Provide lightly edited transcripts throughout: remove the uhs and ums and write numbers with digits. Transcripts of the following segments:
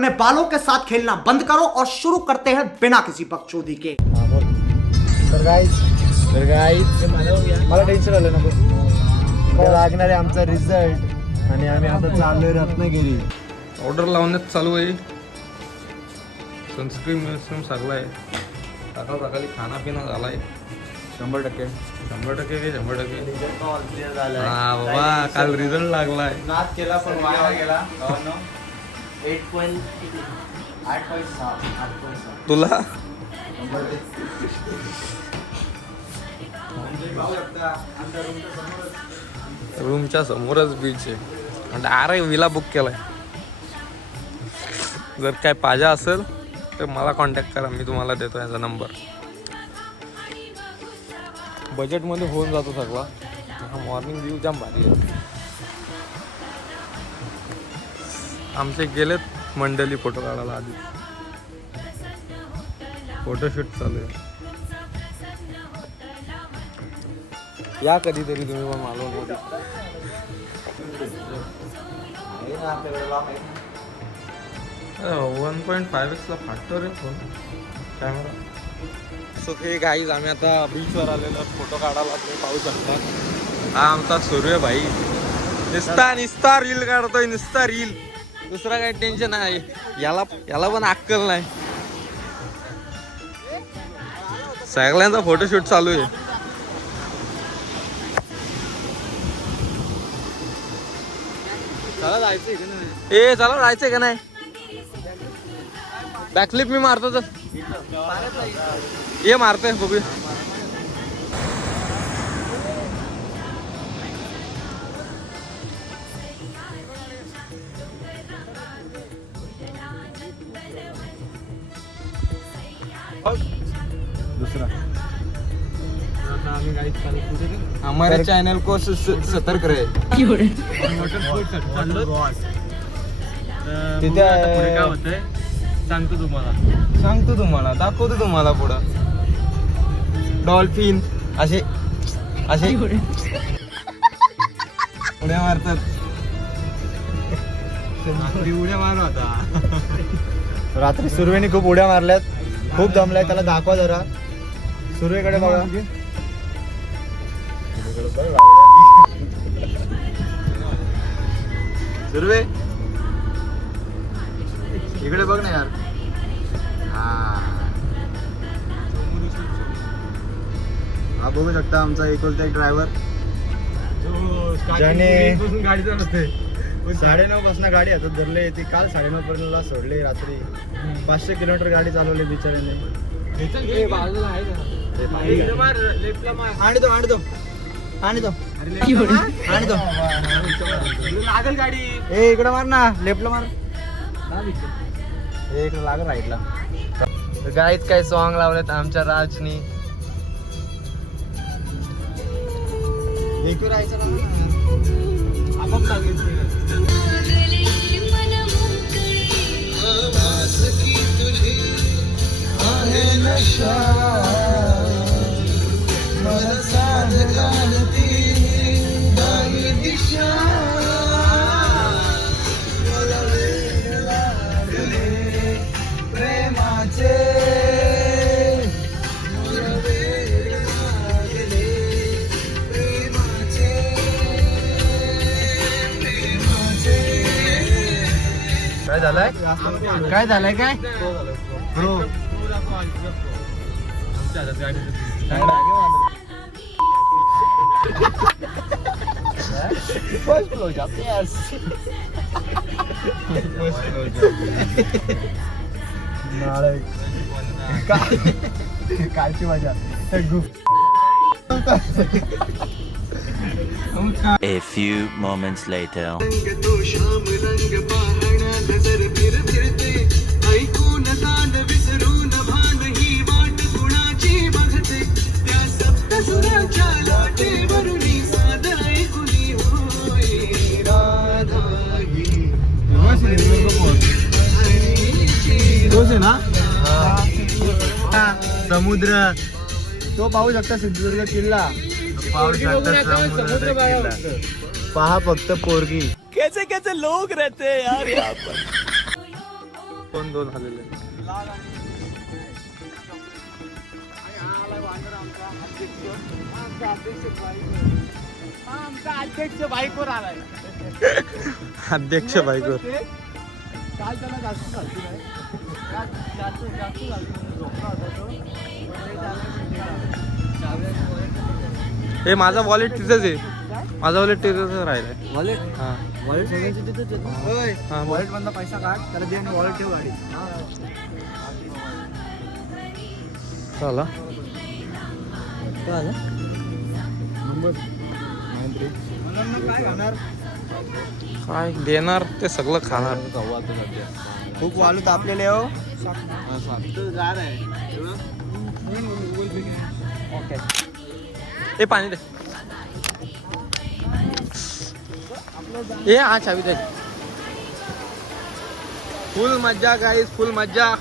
अपने बालों के साथ खेलना बंद करो और शुरू करते हैं बिना किसी बकचोदी के। तर गाईज मला टेन्शन आलं नको लागणार आहे आमचा रिझल्ट आणि आम्ही आता चाललोय रत्नागिरी. ऑर्डर लावण्यात चालू आहे. सनस्क्रीन सगळं आहे. सकाळी खाना पिना झालाय 100%. 100% हा बाबा काल रिझल्ट लागलाय. नाच केला पण वाया गेला. 8.6 तुला रूमच्या समोरच बीच आहे आणि अरे विला बुक केलाय. जर काय पाहिजे असेल तर मला कॉन्टॅक्ट करा, मी तुम्हाला देतो याचा नंबर. बजेटमध्ये होऊन जातो सगळा. हा मॉर्निंग व्ह्यू जाम भारी आहे. आमचे गेलेत मंडळी फोटो काढायला. आधी फोटोशूट चालू आहे. या कधीतरी तुम्ही पण मालवणमध्ये. 1.5x ला फाटतो रे फोन कॅमेरा. सो हे गाईज आम्ही आता बीचवर आलेलो फोटो काढायला. तुम्ही पाहू शकता हा आमचा सूर्य भाई. निस्ता रील काढतोय, निस्ता रील. दुसरा काही टेन्शन आहे याला पण अक्कल नाही. सगळ्यांचा फोटोशूट चालू आहे. चला जायचंय का नाही. बॅकफ्लिप मी मारतो तर ये मारतोय बघूया. दुसरा हमारे चॅनल को सतर्क रहे. तिथे काय होतंय सांगतो तुम्हाला दाखवतो तुम्हाला पुढं. डॉल्फिन असे उड्या मारतात. उड्या मारू आता. रात्री सुर्वेने खूप उड्या मारल्यात, खूप दमलाय. त्याला दाखवा जरा. सुर्वेकडे बघा. सुर्वे इकडे बघ ना यार. हा बघू शकता आमचा एकुलता एक ड्रायव्हर ज्याने गाडी चालवते. 9:30 पासून गाडी हातात धरले. ती काल 9:30 पर्यंत सोडली. रात्री 500 किलोमीटर गाडी चालवली बिचाऱ्याने. लागल गाडी. ए इकडे मार ना, लेफ्टला मार. इकडे लागल राईटला. गाईत काय सॉंग लावलेत आमच्या राजनी. आपाप लागले. काय झालंय काय ब्रो. कालची मजा. A few moments later. समुद्र तो पाहू शकता. सिंधुदुर्ग किल्ला पाहू शकता. पहा फक्त पोरगी. कैसे कैसे लोग रहते हैं यार यहाँ पर. 2 आलेले. अध्यक्ष बाईकवर काल त्याला जास्त झाली नाही. जास्त झाली झोपला होता तो. हे माझा वॉलेट तिथेच आहे. माझा वॉलेट तिथेच राहिलाय. वॉलेट हा वॉलेट सगळ्यांची तिथंच आहे. हा वॉलेट मधला पैसा काढ त्याला दे आणि वॉलेट ठेव गाडी. चला काय खाणार? काय देणार ते सगळं खाणार. खूप वालू तापलेले हो. हे पाणी दे. ए हा चावी दे. फुल मज्जा गाईस, फुल मज्जा.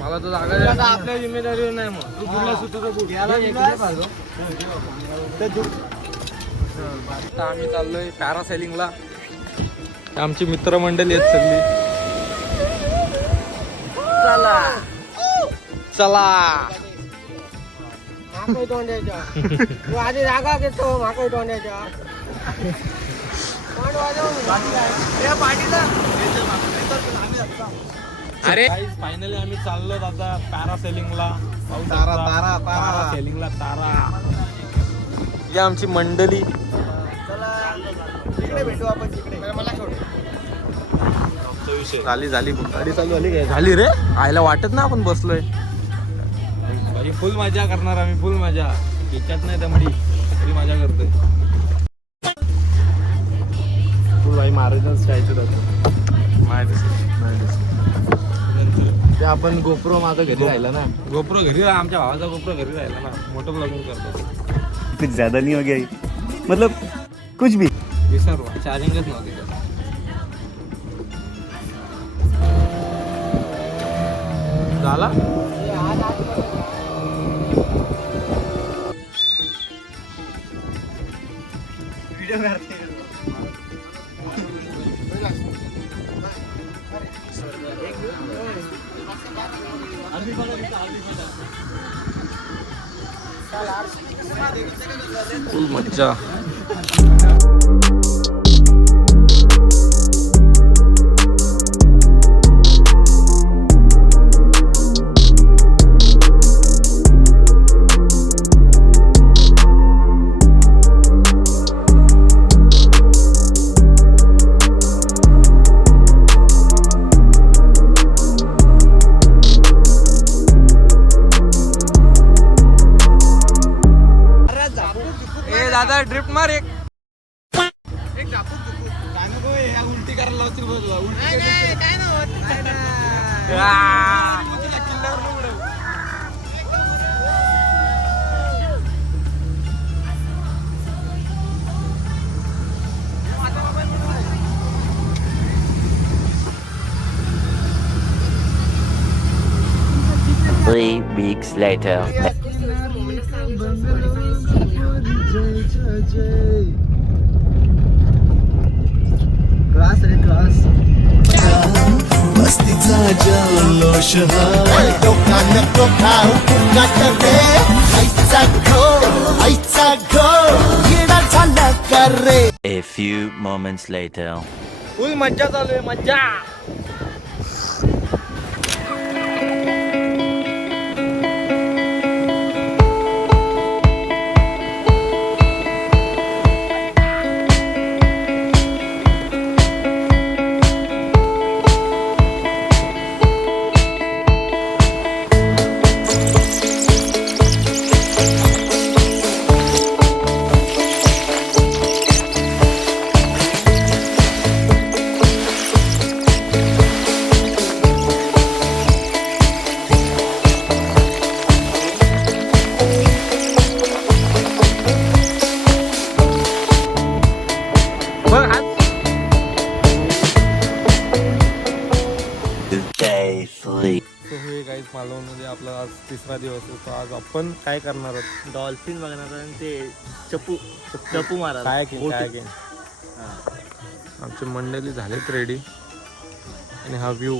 मला तर जागा आपल्या जिम्मेदारी नाही. मग तू कुठला सुटतो कुठ आम्ही चाललोय पॅरासेलिंगला. आमची मित्रमंडळी आहेत सगळी. चला चला. आधी जागा घेतो माकड तोंड्याच्या. अरे फायनली आम्ही चाललो आता पॅरासेलिंगला. पॅरासेलिंगला तारा. ही आमची मंडळी. तिकडे भेटू आपण तिकडे. मला सोड. झाली गाडी चालू झाली काय? झाली रे. आयला वाटत ना आपण बसलोय. फुल मजा करणार आम्ही. फुल मजा. याच्यात नाही त्यामुळे तरी मजा करतोय. तू भाई महाराजांच जायचं होतं. ते आपण गोप्रो माझा घरी राहिला ना. गोप्रो घरी आमच्या भावाचा गोप्रो घरी राहिला ना. मोठं ब्लॉगिंग करतो. कुछ ज्यादा नहीं हो गया ये? मतलब कुछ भी. विसरलो. चार्जिंगच नव्हते. झाला. फुल मज्जा. दादा ड्रिफ्ट मार एक. उलटी करायला लावतील. Three weeks later. क्लास रे क्लास. मस्तीचा जल्लोष डोका नको खाऊ फुकाट रे. आईचा घो येणार झाला का रे. A few moments later. फुल मज्जा चालू आहे. मज्जा. Day 3. सो हे गाईज मालवणमध्ये आपला आज 3रा दिवस होता. आज आपण काय करणार आहोत? डॉल्फिन बघणार आणि ते चप्पू मारा. काय आमची मंडळी झालेत रेडी. आणि हा व्ह्यू.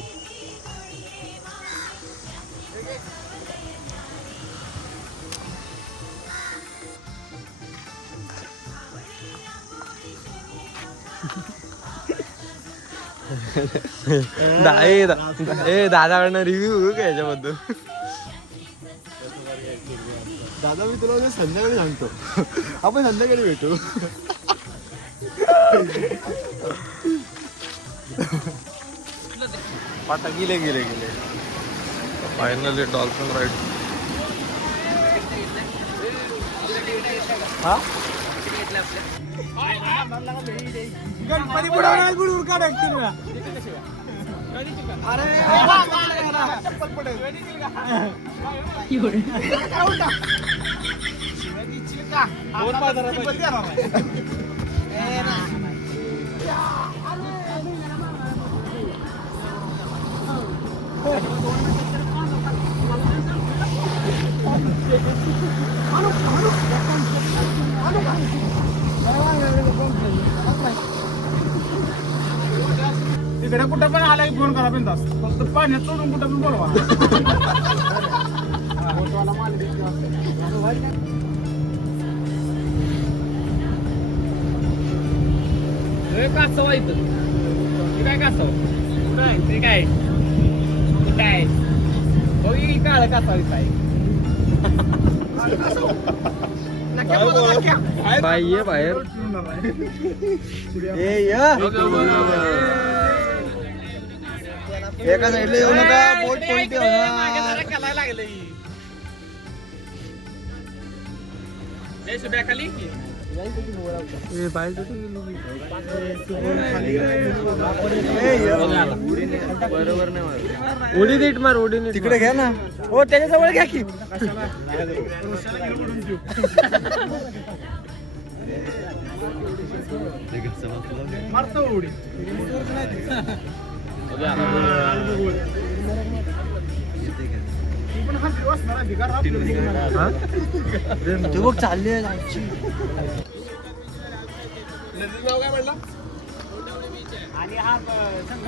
दादाकडनं रिव्ह्यू का याच्याबद्दल. दादा मी तुला उद्या संध्याकाळी सांगतो. आपण संध्याकाळी भेटू. आता गेले फायनली डॉल्फिन राईड. गणपती बुडवणार बुडवून काढ ऍक्टिंग. तिकडे कुठं पण आला की फोन करा बिंदास. फक्त पाण्यात सोडून कुठं पण बोलवा. कासव आहे इथं. हे काय कासव? ते काय काय हो काळ कासव बाई ये बाहेर. एका साईडला येऊ नका. बोट कोणती होणार. खाली बरोबर नाही. उडी नीट मार. उडी नीट तिकडे घ्या ना. हो त्याच्याजवळ घ्या की. मारतो उडी. तू बघ चालली आहे जायची.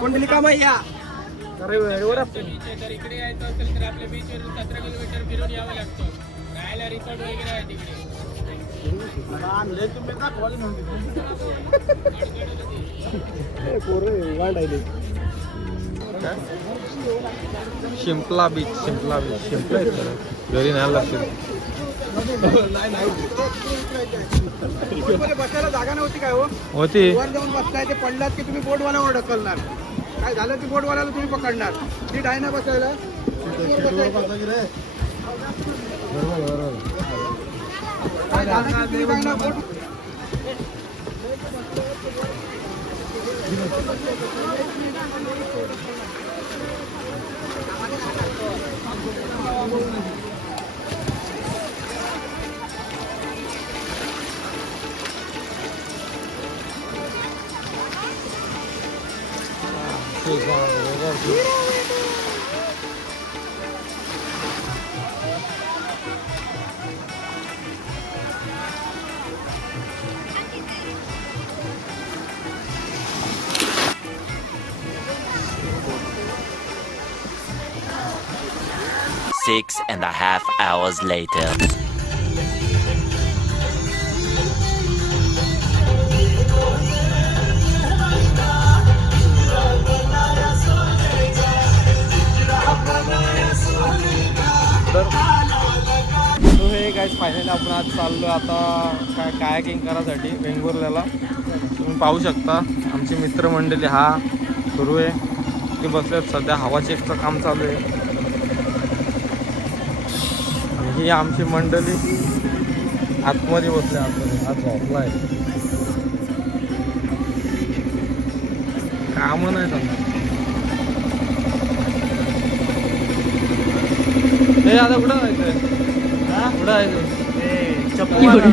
कुंडली का भैया. इकडे यायचं असेल तर आपल्या बीचवरून 17 किलोमीटर फिरून यावं लागतं. राहायला रिसॉर्ट वगैरे आहे तिकडे. शिंपला बीच. शिंपला घरी नाही लागते. बसायला जागा नव्हती काय हो. होती. वर जाऊन बसताय ते पडलात की तुम्ही बोटवाल्यावर ढकलणार. काय झालं की बोटवाल्याला तुम्ही पकडणार. ती आहे ना बसायला. काय झालं की तुम्ही काय ना बोट. Six and a half hours later. हे गाईज फायनली आपण आज चाललो आता कायाकिंग करायसाठी वेंगुर्ल्याला. तुम्ही पाहू शकता आमची मित्रमंडळी हा सुरू आहे. ते बसलेत सध्या हवा चेकचं काम चालू आहे. आणि ही आमची मंडळी आतमध्ये बसले. आज झोपला आहे. कामं नाही समजा. हे आता कुठं जायचंय? कुठं जायचं? चप्पू मारा.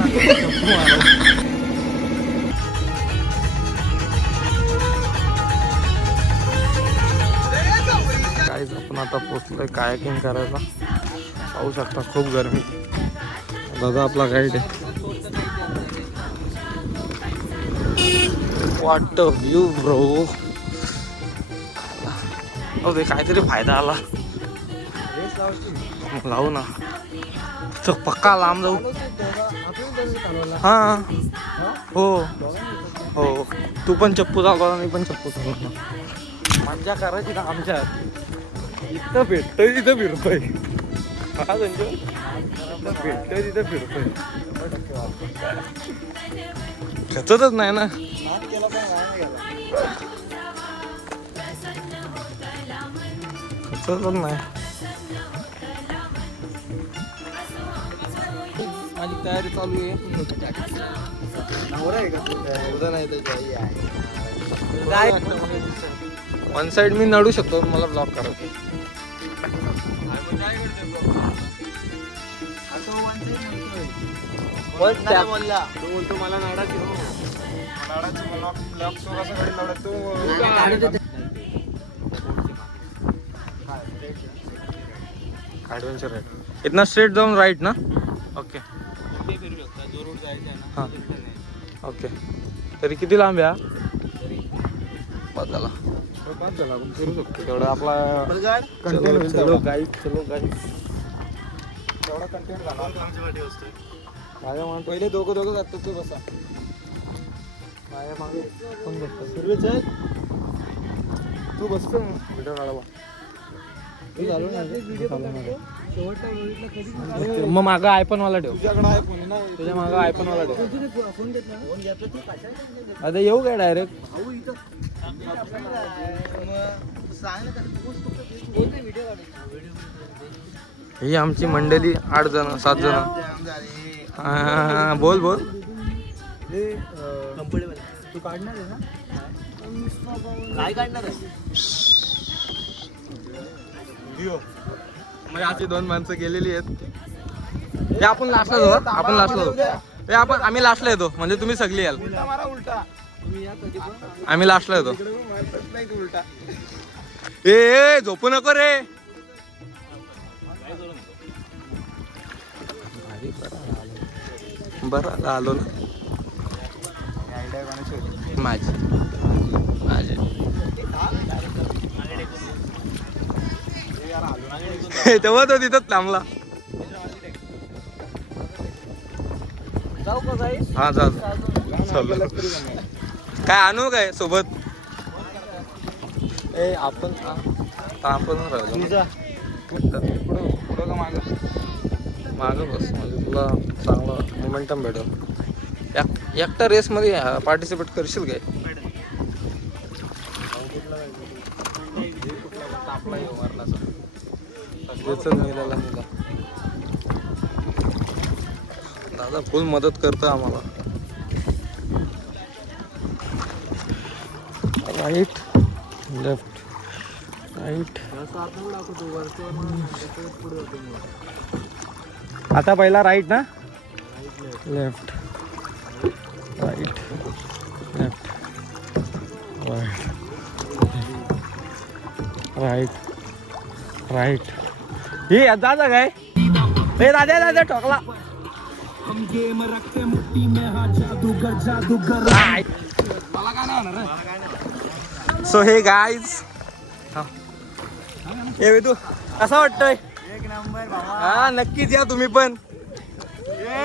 काहीच आपण आता पोचलोय कायाकिंग करायला. पाहू शकता खूप गरमी. दादा आपला गाईड आहे. What a view bro. हो ते काहीतरी फायदा आला. लावू ना चल पक्का लांब जाऊ. हा हो हो तू पण चप्पू चालवला मी पण चप्पू चालवला. मज्जा करायची ना आमच्यात. इथं भेटतोय तिथं फिरतोय. हा संजू भेटतोय तिथं फिरतोय. खचतच नाही ना. खचतच नाही. माझी तयारी चालू आहे. वन साइड मी नडू शकतो मला ब्लॉक करायचं. ऍडव्हेंचर आहे. इथनं स्ट्रेट जाऊन राईट ना. ओके हां ओके. तरी किती लांब या पाच झाला फिरू शकतो तेवढं आपला कंटेंट. चलो गाईड चलो गाईड. तेवढा कंटेंट झाला. माझ्या मान पहिले दोघं जातो तू बसा. माझ्या मागे कोण बसतो. सुरवेच तू बसतो व्हिडिओ काढावा. मग मागं आयफोन वाला ठेव. तुझ्याकडे आयफोन ना. तुझ्या मागं आयफोन वाला ठेव. आता येऊ काय डायरेक्ट. ही आमची मंडळी 8 जण 7 जण. बोल बोल. तू काढणार आहे ना. काय काढणार आहे. म्हणजे अशी 2 माणसं गेलेली आहेत. हे आपण लास्टला जाऊ. आपण लास्टला जाऊ. हे आपण आम्ही लास्टला येतो म्हणजे तुम्ही सगळी याल. आम्ही लास्टला येतो. ए झोपू नको रे. बरं आलो ना. माझी तेव्हा तो तिथंच थांबला. हा जा चालू. काय आणू काय सोबत. ए आपण राहिलो पुढं का मागं बस म्हणजे तुला चांगलं मोमेंटम भेटेल. एकटा रेसमध्ये पार्टिसिपेट करशील काय. दादा फुल मदत करतो आम्हाला. Right left right. आता पहिला राईट ना. Left right left right right. हे दादा काय. हे दादा ठोकला. सो हे गाईज हे तू कसा वाटतोय. एक नंबर भावा. हा नक्कीच या तुम्ही पण.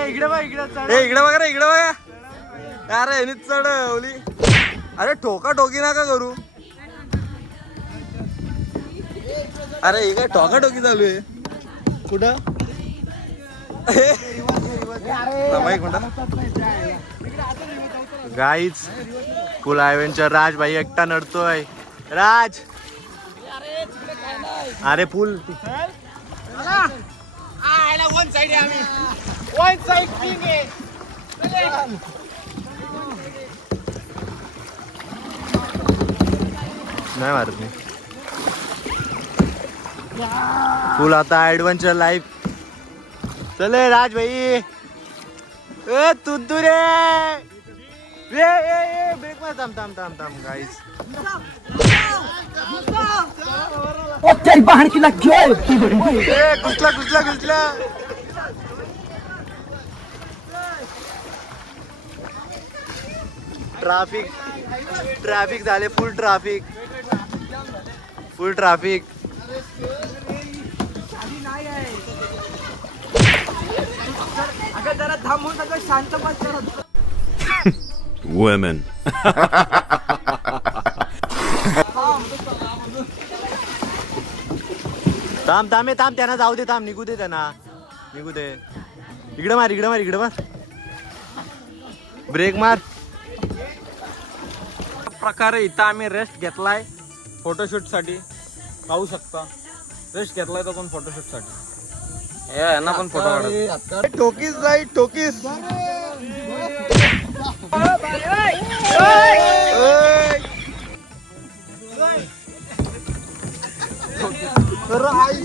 इकडे बघा इकडे. इकडे बघा रे इकडे बघा. अरे यांनी चढवली. अरे ठोका टोकी नका करू. अरे हे काय ठोका टोकी चालू आहे कुठं. गाईज फुल ॲडव्हेंचर. राज भाई एकटा नडतोय. राज अरे फुल. वन साइड आहे आम्ही. वन साइड किंग आहे. नाही मारत मी. फुल आता ॲडव्हेंचर लाईफ. चले राज भाई. ए तुद्दू रे. ब्रेक मध्ये थांब गाईज. घुसला. ट्रॅफिक झाले. फुल ट्रॅफिक. फुल ट्रॅफिक. जरा थांबून सगळं शांत बस. Women. थांब त्यांना जाऊ दे. निघू दे त्यांना. इकडे मार. ब्रेक मार. प्रकारे इथं आम्ही रेस्ट घेतलाय फोटोशूट साठी. पाहू शकता रेस्ट घेतलाय तो पण फोटोशूट साठी. यांना पण फोटो काढा. टोकीस राईट टोकीस.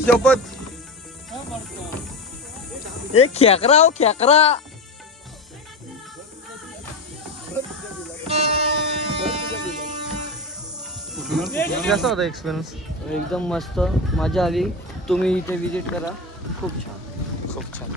शपथ एक खेकरा हो खेकरा. कसा होता एक्सपिरियन्स? एकदम मस्त, मजा आली. तुम्ही इथे विजिट करा, खूप छान. खूप छान.